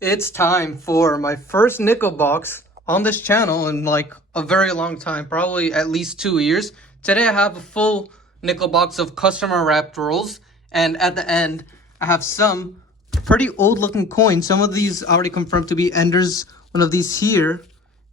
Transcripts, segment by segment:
It's time for my first nickel box on this channel in like a very long time, probably at least 2 years. Today I have a full nickel box of customer wrapped rolls, and at the end I have some pretty old looking coins. Some of these already confirmed to be Enders. One of these here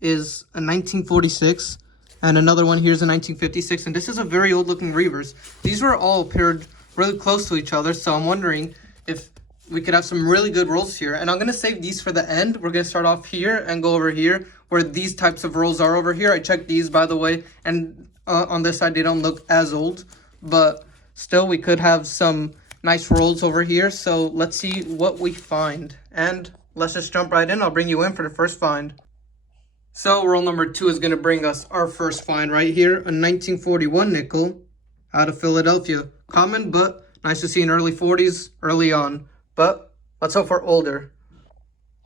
is a 1946, and another one here is a 1956, and this is a very old looking reverse. These were all paired really close to each other, so I'm wondering if we could have some really good rolls here. And I'm going to save these for the end. We're going to start off here and go over here where these types of rolls are over here. I checked these, by the way, and on this side they don't look as old, but still we could have some nice rolls over here. So let's see what we find, and let's just jump right in. I'll bring you in for the first find. So roll number 2 is going to bring us our first find right here, a 1941 nickel out of Philadelphia. Common, but nice to see in early 40s early on. But let's hope for older.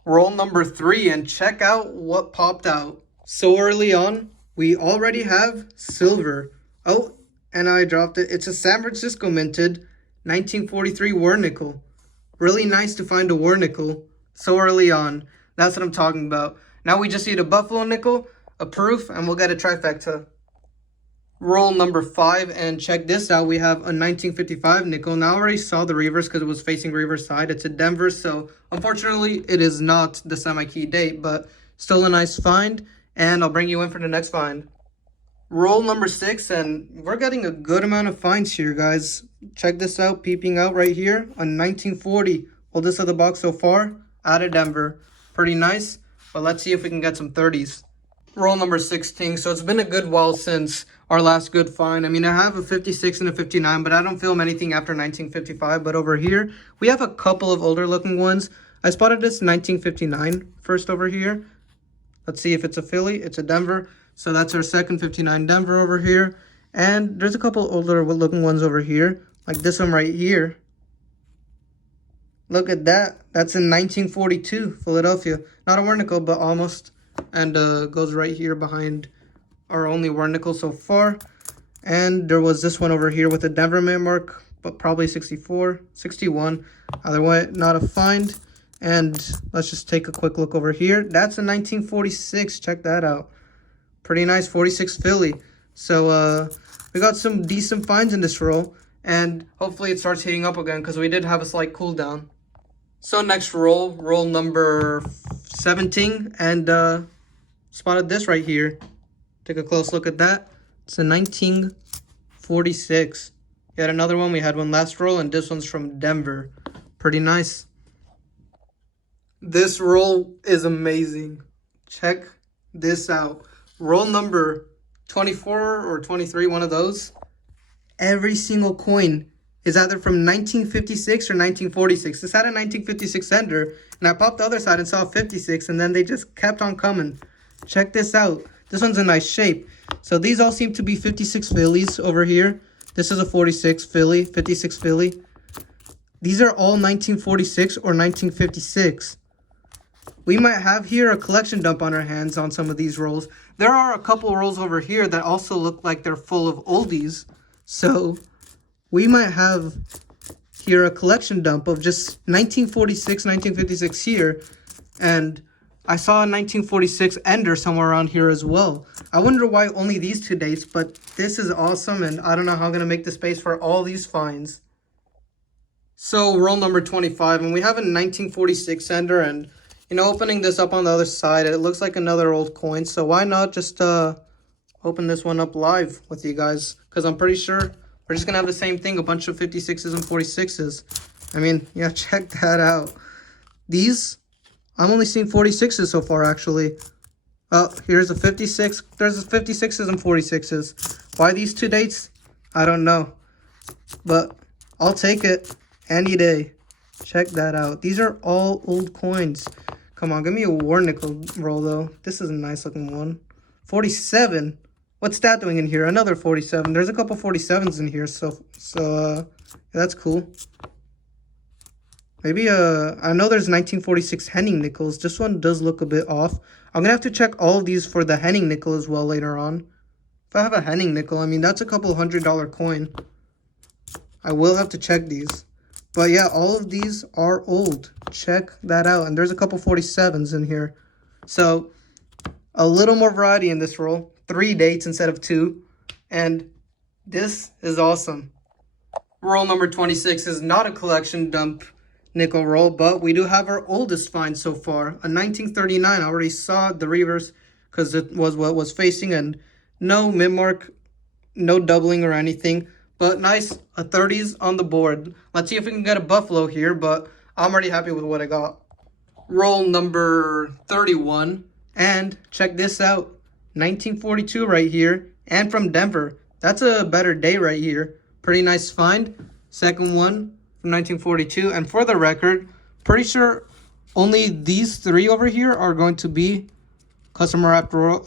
Roll number 3 and check out what popped out. So early on, we already have silver. Oh, and I dropped it. It's a San Francisco minted 1943 war nickel. Really nice to find a war nickel so early on. That's what I'm talking about. Now we just need a Buffalo nickel, a proof, and we'll get a trifecta. Roll number 5, and check this out. We have a 1955 nickel. Now I already saw the reverse because it was facing reverse side. It's a Denver, so unfortunately it is not the semi-key date, but still a nice find, and I'll bring you in for the next find. Roll number 6, and we're getting a good amount of finds here, guys. Check this out, peeping out right here, a 1940. Oldest of the box so far, out of Denver. Pretty nice, but let's see if we can get some 30s. Roll number 16. So it's been a good while since our last good find. I mean, I have a 56 and a 59, but I don't film anything after 1955. But over here, we have a couple of older looking ones. I spotted this 1959 first over here. Let's see if it's a Philly. It's a Denver. So that's our second 59 Denver over here. And there's a couple older looking ones over here, like this one right here. Look at that. That's in 1942, Philadelphia. Not a war nickel, but almost. And goes right here behind our only war nickel so far. And there was this one over here with a Denver mint mark, but probably 64, 61. Either way, not a find. And let's just take a quick look over here. That's a 1946. Check that out. Pretty nice 46 Philly. So we got some decent finds in this roll. And hopefully it starts heating up again because we did have a slight cool down. So next roll number 17, and spotted this right here. Take a close look at that. It's a 1946. Yet another one. We had one last roll, and this one's from Denver. Pretty nice. This roll is amazing. Check this out. Roll number 24 or 23, one of those. Every single coin is either from 1956 or 1946. This had a 1956 Ender, and I popped the other side and saw a 56, and then they just kept on coming. Check this out. This one's a nice shape. So these all seem to be 56 Phillies over here. This is a 46 Philly, 56 Philly. These are all 1946 or 1956. We might have here a collection dump on our hands on some of these rolls. There are a couple rolls over here that also look like they're full of oldies. So we might have here a collection dump of just 1946, 1956 here. And I saw a 1946 Ender somewhere around here as well. I wonder why only these two dates, but this is awesome. And I don't know how I'm going to make the space for all these finds. So roll number 25, and we have a 1946 Ender, and opening this up on the other side, it looks like another old coin. So why not just open this one up live with you guys? Because I'm pretty sure we're just going to have the same thing, a bunch of 56s and 46s. I mean, yeah, check that out. These, I'm only seeing 46s so far, actually. Oh, here's a 56. There's 56s and 46s. Why these two dates? I don't know. But I'll take it any day. Check that out. These are all old coins. Come on, give me a war nickel roll, though. This is a nice looking one. 47. What's that doing in here? Another 47. There's a couple 47s in here, so yeah, that's cool. Maybe I know there's 1946 Henning nickels. This one does look a bit off. I'm gonna have to check all of these for the Henning nickel as well later on. If I have a Henning nickel, I mean that's a couple $100 coin. I will have to check these. But yeah, all of these are old. Check that out. And there's a couple 47s in here. So a little more variety in this roll. 3 dates instead of 2. And this is awesome. Roll number 26 is not a collection dump nickel roll, but we do have our oldest find so far. A 1939. I already saw the reverse because it was what was facing, and no mid-mark, no doubling or anything. But nice, a 30s on the board. Let's see if we can get a Buffalo here, but I'm already happy with what I got. Roll number 31. And check this out. 1942 right here. And from Denver. That's a better day right here. Pretty nice find. Second one from 1942. And for the record, pretty sure only these 3 over here are going to be customer wrapped roll.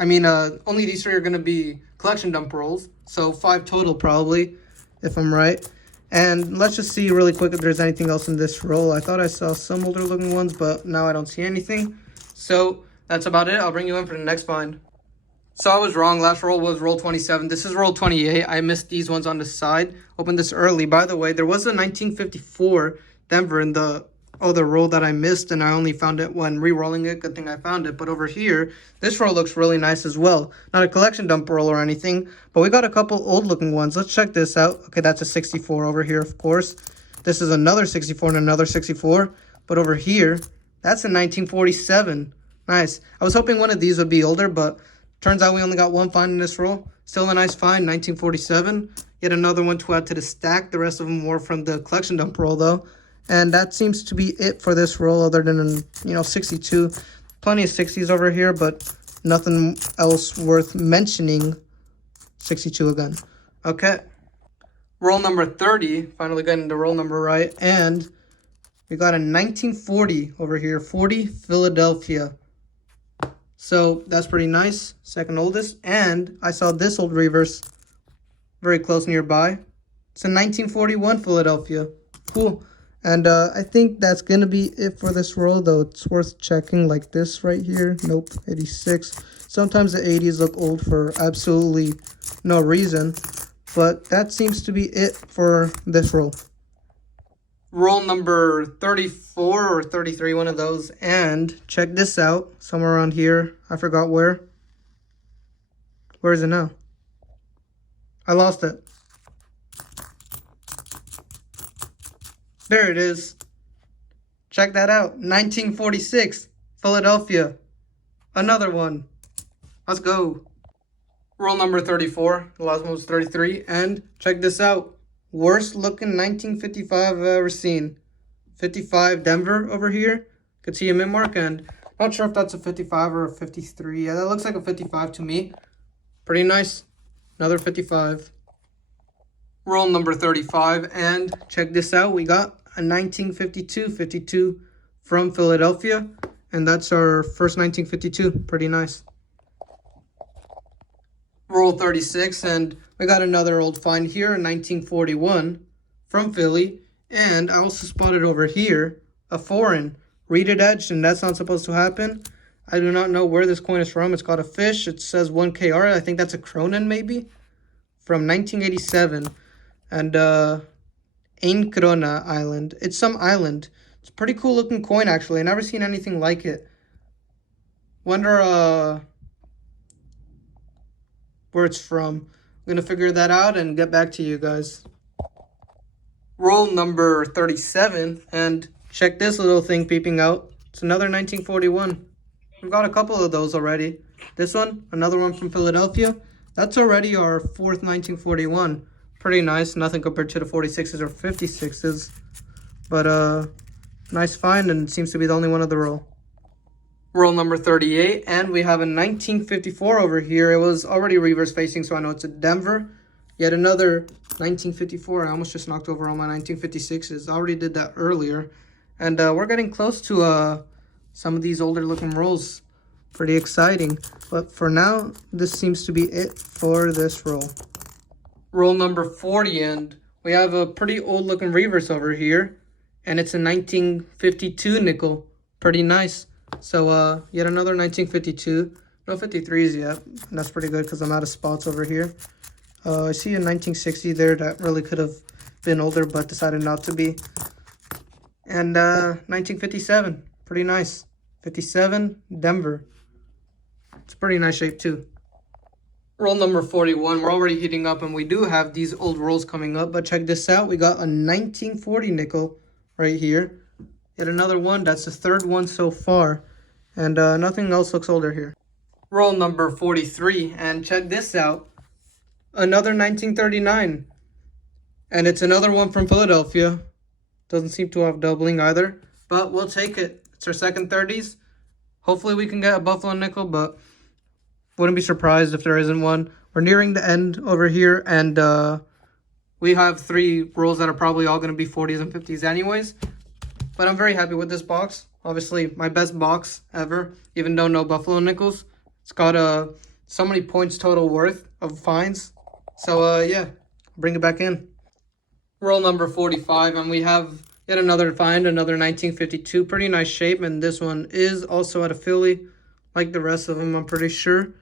Only these 3 are going to be collection dump rolls. So 5 total probably, if I'm right. And let's just see really quick if there's anything else in this roll. I thought I saw some older looking ones, but now I don't see anything. So that's about it. I'll bring you in for the next find. So I was wrong. Last roll was roll 27. This is roll 28. I missed these ones on the side. Opened this early. By the way, there was a 1954 Denver in the roll that I missed, and I only found it when re-rolling it. Good thing I found it. But over here, this roll looks really nice as well. Not a collection dump roll or anything, but we got a couple old looking ones. Let's check this out. Okay, that's a 64 over here, of course. This is another 64 and another 64. But over here, that's a 1947. Nice. I was hoping one of these would be older, but turns out we only got one find in this roll. Still a nice find, 1947. Yet another one to add to the stack. The rest of them were from the collection dump roll, though. And that seems to be it for this roll, other than, 62. Plenty of 60s over here, but nothing else worth mentioning. 62 again. Okay. Roll number 30. Finally getting the roll number right. And we got a 1940 over here. 40 Philadelphia. So that's pretty nice. Second oldest. And I saw this old reverse very close nearby. It's a 1941 Philadelphia. Cool. And I think that's going to be it for this roll, though. It's worth checking like this right here. Nope, 86. Sometimes the 80s look old for absolutely no reason. But that seems to be it for this roll. Roll number 34 or 33, one of those. And check this out. Somewhere around here. I forgot where. Where is it now? I lost it. There it is. Check that out. 1946. Philadelphia. Another one. Let's go. Roll number 34. The last one was 33. And check this out. Worst looking 1955 I've ever seen. 55 Denver over here. Could see a mid mark, and not sure if that's a 55 or a 53. Yeah, that looks like a 55 to me. Pretty nice. Another 55. Roll number 35, and check this out. We got a 1952 from Philadelphia, and that's our first 1952. Pretty nice. Roll 36, and we got another old find here, a 1941 from Philly, and I also spotted over here a foreign reeded edge, and that's not supposed to happen. I do not know where this coin is from. It's called a fish. It says 1KR. I think that's a Cronin maybe, from 1987. And Ain Krona Island. It's some island. It's a pretty cool looking coin, actually. I've never seen anything like it. Wonder where it's from. I'm going to figure that out and get back to you guys. Roll number 37. And check this little thing peeping out. It's another 1941. We've got a couple of those already. This one, another one from Philadelphia. That's already our fourth 1941. Pretty nice. Nothing compared to the 46s or 56s. But nice find, and it seems to be the only one of the roll. Roll number 38, and we have a 1954 over here. It was already reverse facing, so I know it's a Denver. Yet another 1954. I almost just knocked over all my 1956s. I already did that earlier. And we're getting close to some of these older looking rolls. Pretty exciting. But for now, this seems to be it for this roll. Roll number 40, and we have a pretty old looking reverse over here, and it's a 1952 nickel. Pretty nice. So yet another 1952. No 53s yet. And that's pretty good because I'm out of spots over here. I see a 1960 there that really could have been older but decided not to be. And 1957, pretty nice. 57, Denver. It's a pretty nice shape too. Roll number 41, we're already heating up and we do have these old rolls coming up, but check this out. We got a 1940 nickel right here. Yet another one, that's the third one so far. And nothing else looks older here. Roll number 43, and check this out. Another 1939. And it's another one from Philadelphia. Doesn't seem to have doubling either, but we'll take it. It's our second 30s. Hopefully we can get a Buffalo nickel, but wouldn't be surprised if there isn't one. We're nearing the end over here, and we have 3 rolls that are probably all going to be 40s and 50s anyways. But I'm very happy with this box. Obviously, my best box ever, even though no Buffalo nickels. It's got so many points total worth of finds. So, yeah, bring it back in. Roll number 45, and we have yet another find, another 1952. Pretty nice shape, and this one is also at a Philly, like the rest of them, I'm pretty sure.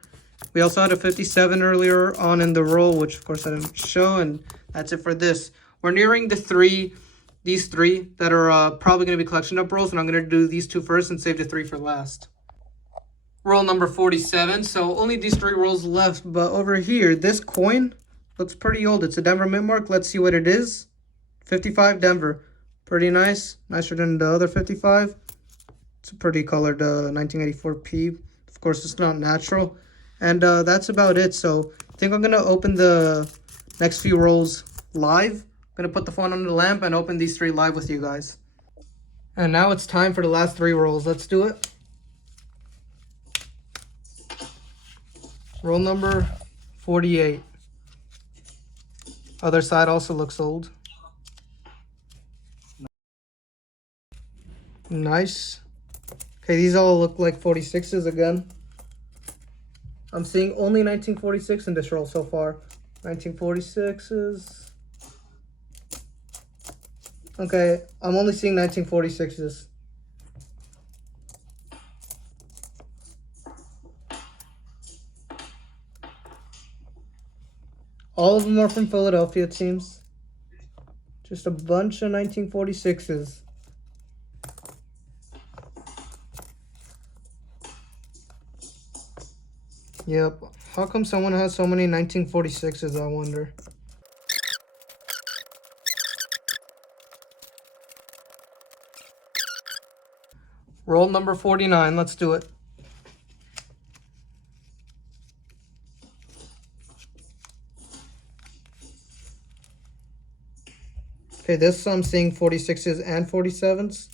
We also had a 57 earlier on in the roll, which of course I didn't show, and that's it for this. We're nearing these 3 that are probably going to be collection up rolls, and I'm going to do these 2 first and save the 3 for last. Roll number 47, so only these 3 rolls left, but over here, this coin looks pretty old. It's a Denver mint mark. Let's see what it is. 55 Denver. Pretty nice. Nicer than the other 55. It's a pretty colored 1984 P. Of course, it's not natural. And that's about it. So I think I'm going to open the next few rolls live. I'm going to put the phone under the lamp and open these 3 live with you guys. And now it's time for the last 3 rolls. Let's do it. Roll number 48. Other side also looks old. Nice. Okay, these all look like 46s again. I'm seeing only 1946 in this roll so far. 1946s. Okay, I'm only seeing 1946s. All of them are from Philadelphia, it seems. Just a bunch of 1946s. Yep. How come someone has so many 1946s, I wonder? Roll number 49. Let's do it. Okay, this I'm seeing 46s and 47s.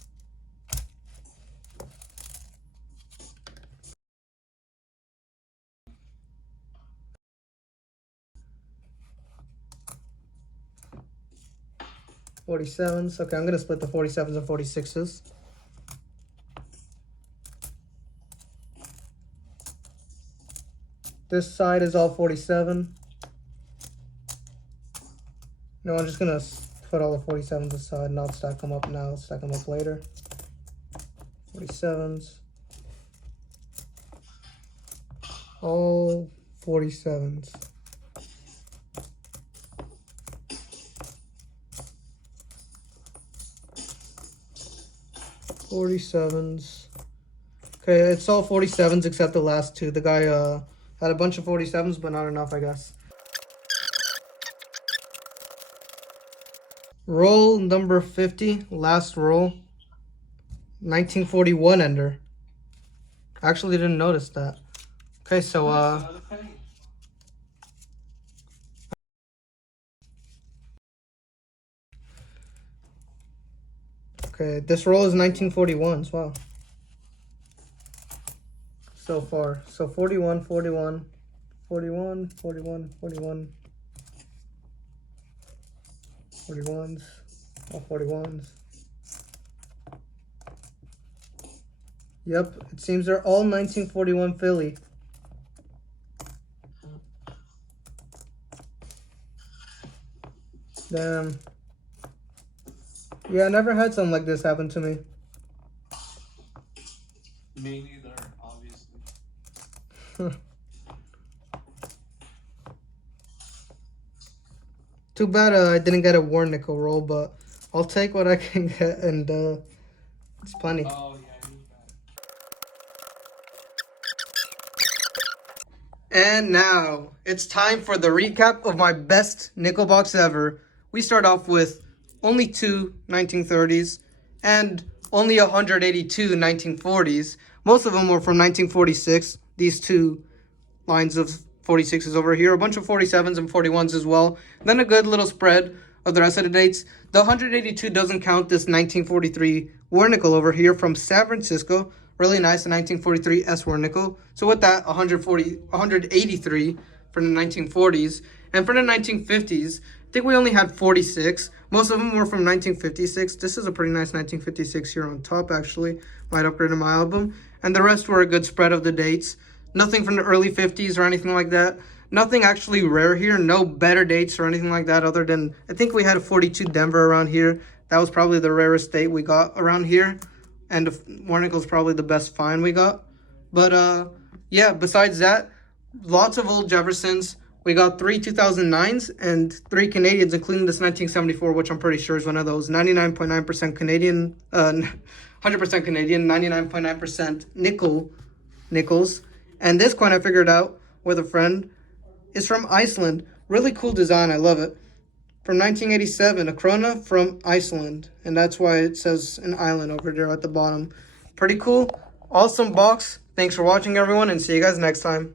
.47s. Okay, I'm gonna split the 47s and 46s. This side is all 47. No, I'm just gonna put all the 47s aside, not stack them up now, stack them up later. 47s. All 47s. .47s. Okay, it's all 47s except the last 2. The guy had a bunch of 47s, but not enough, I guess. Roll number 50, last roll. 1941 ender. Actually didn't notice that. Okay, so okay, this roll is 1941 as well. So far. So 41, 41, 41, 41, 41. 41s, all 41s. Yep, it seems they're all 1941 Philly. Damn. Yeah, I never had something like this happen to me. Me neither, obviously. Too bad I didn't get a war nickel roll, but I'll take what I can get, and it's plenty. Oh, yeah, he was bad. And now it's time for the recap of my best nickel box ever. We start off with only two 1930s and only 182 1940s. Most of them were from 1946. These two lines of 46s over here, a bunch of 47s and 41s as well. Then a good little spread of the rest of the dates. The 182 doesn't count this 1943 war nickel over here from San Francisco. Really nice, the 1943 S war nickel. So with that, 183 for the 1940s. And for the 1950s, I think we only had 46. Most of them were from 1956. This is a pretty nice 1956 here on top, actually. Might upgrade in my album. And the rest were a good spread of the dates. Nothing from the early 50s or anything like that. Nothing actually rare here. No better dates or anything like that other than, I think we had a 42 Denver around here. That was probably the rarest date we got around here. And the war nickel is probably the best find we got. But, yeah, besides that, lots of old Jeffersons. We got 3 2009s and 3 Canadians, including this 1974, which I'm pretty sure is one of those. 99.9% Canadian, 100% Canadian, 99.9% nickels. And this coin I figured out with a friend is from Iceland. Really cool design. I love it. From 1987, a krona from Iceland. And that's why it says an island over there at the bottom. Pretty cool. Awesome box. Thanks for watching, everyone, and see you guys next time.